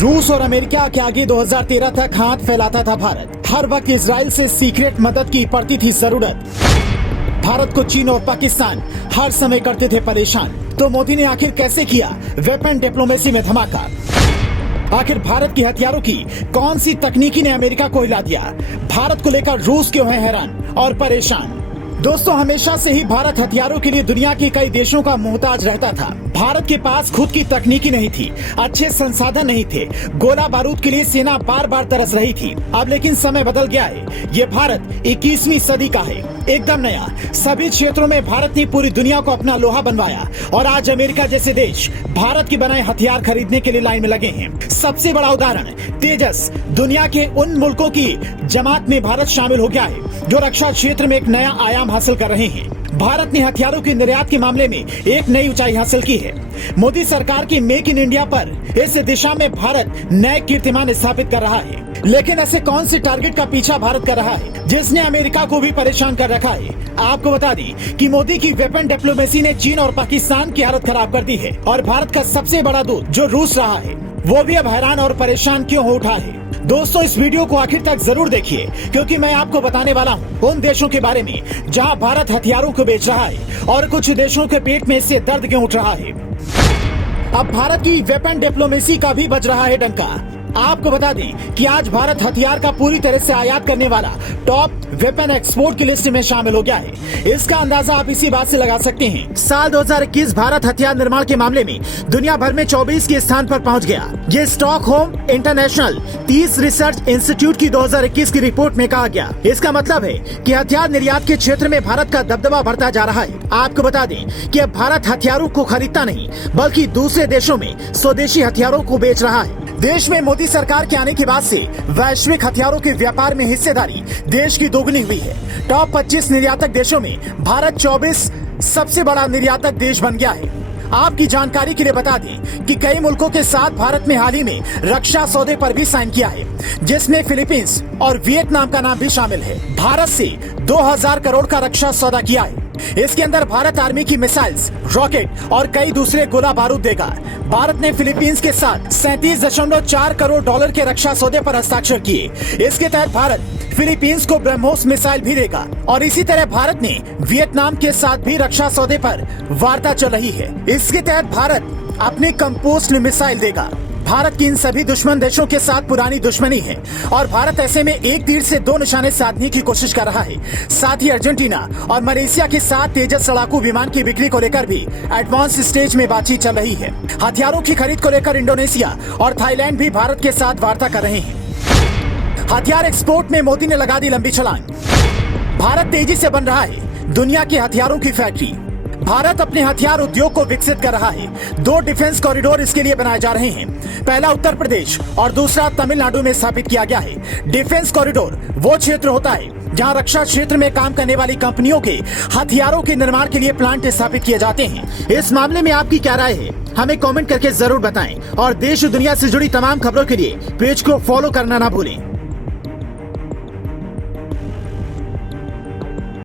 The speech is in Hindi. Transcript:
रूस और अमेरिका के आगे 2013 तक हाथ फैलाता था भारत। हर वक्त इजराइल से सीक्रेट मदद की पड़ती थी जरूरत। भारत को चीन और पाकिस्तान हर समय करते थे परेशान। तो मोदी ने आखिर कैसे किया वेपन डिप्लोमेसी में धमाका? आखिर भारत की हथियारों की कौन सी तकनीकी ने अमेरिका को हिला दिया? भारत को लेकर रूस क्यों है हैरान और परेशान? दोस्तों, हमेशा से ही भारत हथियारों के लिए दुनिया के कई देशों का मोहताज रहता था। भारत के पास खुद की तकनीकी नहीं थी, अच्छे संसाधन नहीं थे, गोला बारूद के लिए सेना बार बार तरस रही थी। अब लेकिन समय बदल गया है। ये भारत 21वीं सदी का है, एकदम नया। सभी क्षेत्रों में भारत ने पूरी दुनिया को अपना लोहा बनवाया और आज अमेरिका जैसे देश भारत के बनाए हथियार खरीदने के लिए लाइन में लगे हैं। सबसे बड़ा उदाहरण तेजस। दुनिया के उन मुल्कों की जमात में भारत शामिल हो गया है जो रक्षा क्षेत्र में एक नया आयाम हासिल कर रहे हैं। भारत ने हथियारों के निर्यात के मामले में एक नई ऊंचाई हासिल की है। मोदी सरकार की मेक इन इंडिया पर इस दिशा में भारत नए कीर्तिमान स्थापित कर रहा है। लेकिन ऐसे कौन से टारगेट का पीछा भारत कर रहा है जिसने अमेरिका को भी परेशान कर रखा है? आपको बता दें कि मोदी की वेपन डिप्लोमेसी ने चीन और पाकिस्तान की हालत खराब कर दी है और भारत का सबसे बड़ा दूत जो रूस रहा है वो भी अब हैरान और परेशान क्यों हो उठा है। दोस्तों, इस वीडियो को आखिर तक जरूर देखिए क्योंकि मैं आपको बताने वाला हूँ उन देशों के बारे में जहाँ भारत हथियारों को बेच रहा है और कुछ देशों के पेट में इससे दर्द क्यों उठ रहा है। अब भारत की वेपन डिप्लोमेसी का भी बज रहा है डंका। आपको बता दें कि आज भारत हथियार का पूरी तरह से आयात करने वाला टॉप वेपन एक्सपोर्ट की लिस्ट में शामिल हो गया है। इसका अंदाजा आप इसी बात से लगा सकते हैं। साल 2021 भारत हथियार निर्माण के मामले में दुनिया भर में 24 के स्थान पर पहुंच गया। ये स्टॉकहोम इंटरनेशनल 30 रिसर्च इंस्टीट्यूट की 2021 की रिपोर्ट में कहा गया। इसका मतलब है कि हथियार निर्यात के क्षेत्र में भारत का दबदबा बढ़ता जा रहा है। आपको बता दें कि अब भारत हथियारों को खरीदता नहीं बल्कि दूसरे देशों में स्वदेशी हथियारों को बेच रहा है। देश में मोदी सरकार के आने के बाद से वैश्विक हथियारों के व्यापार में हिस्सेदारी देश की दोगुनी हुई है। टॉप 25 निर्यातक देशों में भारत 24 सबसे बड़ा निर्यातक देश बन गया है। आपकी जानकारी के लिए बता दें कि कई मुल्कों के साथ भारत में हाल ही में रक्षा सौदे पर भी साइन किया है जिसमें फिलीपींस और वियतनाम का नाम भी शामिल है। भारत से 2000 करोड़ का रक्षा सौदा किया है। इसके अंदर भारत आर्मी की मिसाइल्स, रॉकेट और कई दूसरे गोला बारूद देगा। भारत ने फिलीपींस के साथ 37.4 करोड़ डॉलर के रक्षा सौदे पर हस्ताक्षर किए। इसके तहत भारत फिलीपींस को ब्रह्मोस मिसाइल भी देगा और इसी तरह भारत ने वियतनाम के साथ भी रक्षा सौदे पर वार्ता चल रही है। इसके तहत भारत अपने कंपोस्ट मिसाइल देगा। भारत की इन सभी दुश्मन देशों के साथ पुरानी दुश्मनी है और भारत ऐसे में एक तीर से दो निशाने साधने की कोशिश कर रहा है। साथ ही अर्जेंटीना और मलेशिया के साथ तेजस लड़ाकू विमान की बिक्री को लेकर भी एडवांस स्टेज में बातचीत चल रही है। हथियारों की खरीद को लेकर इंडोनेशिया और थाईलैंड भी भारत के साथ वार्ता कर रहे हैं। हथियार एक्सपोर्ट में मोदी ने लगा दी लंबी छलांग। भारत तेजी से बन रहा है दुनिया की हथियारों की फैक्ट्री। भारत अपने हथियार उद्योग को विकसित कर रहा है। 2 डिफेंस कॉरिडोर इसके लिए बनाए जा रहे हैं। पहला उत्तर प्रदेश और दूसरा तमिलनाडु में स्थापित किया गया है। डिफेंस कॉरिडोर वो क्षेत्र होता है जहां रक्षा क्षेत्र में काम करने वाली कंपनियों के हथियारों के निर्माण के लिए प्लांट स्थापित किए जाते हैं। इस मामले में आपकी क्या राय है? हमें कमेंट करके जरूर बताएं और देश दुनिया से जुड़ी तमाम खबरों के लिए पेज को फॉलो करना ना भूलें।